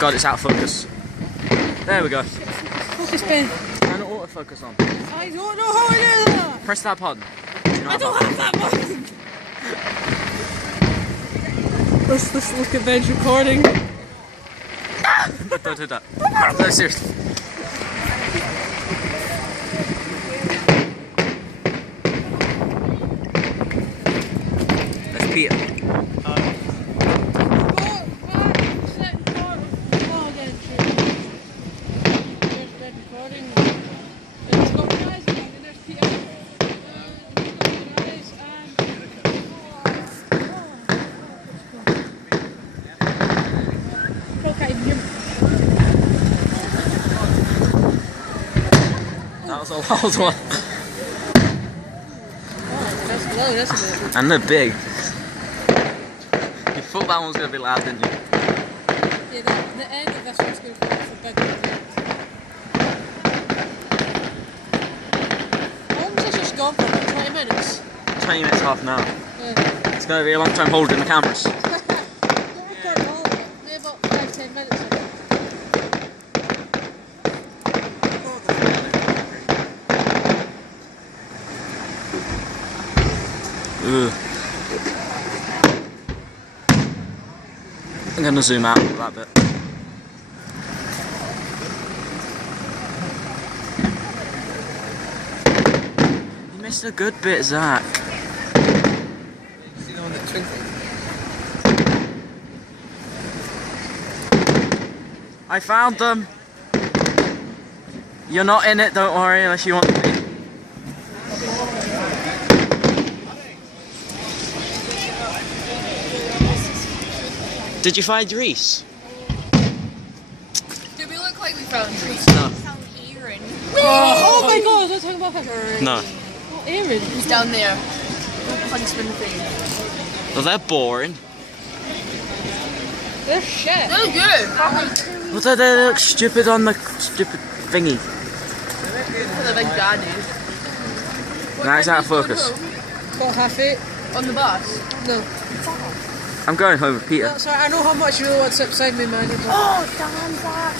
god, it's out of focus. There we go. Focus pen. Turn the autofocus on. I don't know how to do that. Press that button. I don't have that button. Let's look at Ben's recording. Don't do that. No, seriously. That's Peter. That was a loud one. That's low, that's a bit. And they're big. You thought that one was going to be loud, didn't you? Yeah, the end of this one's going to be for big ones. How long has this just gone for? 20 minutes? 20 minutes, half an hour. Yeah. It's going to be a long time holding the cameras. Maybe about 5-10 minutes. Ugh. I'm going to zoom out a that bit. You missed a good bit, Zach. See the one that twinkled? I found them. You're not in it, don't worry, unless you want to be. Did you find Reese? Do we look like we found Reese? No. Aaron. Oh my god, I was talking about him. No. Oh, Aaron. He's down there. Huntsman thing. Well, they're boring. They're shit. They're good. Well, they look stupid on the stupid thingy. For the big daddies. Now it's out of focus. Got half it. On the bus? No. I'm going home with Peter. No, sorry, I know how much you know what's upside me, man. Oh, damn that.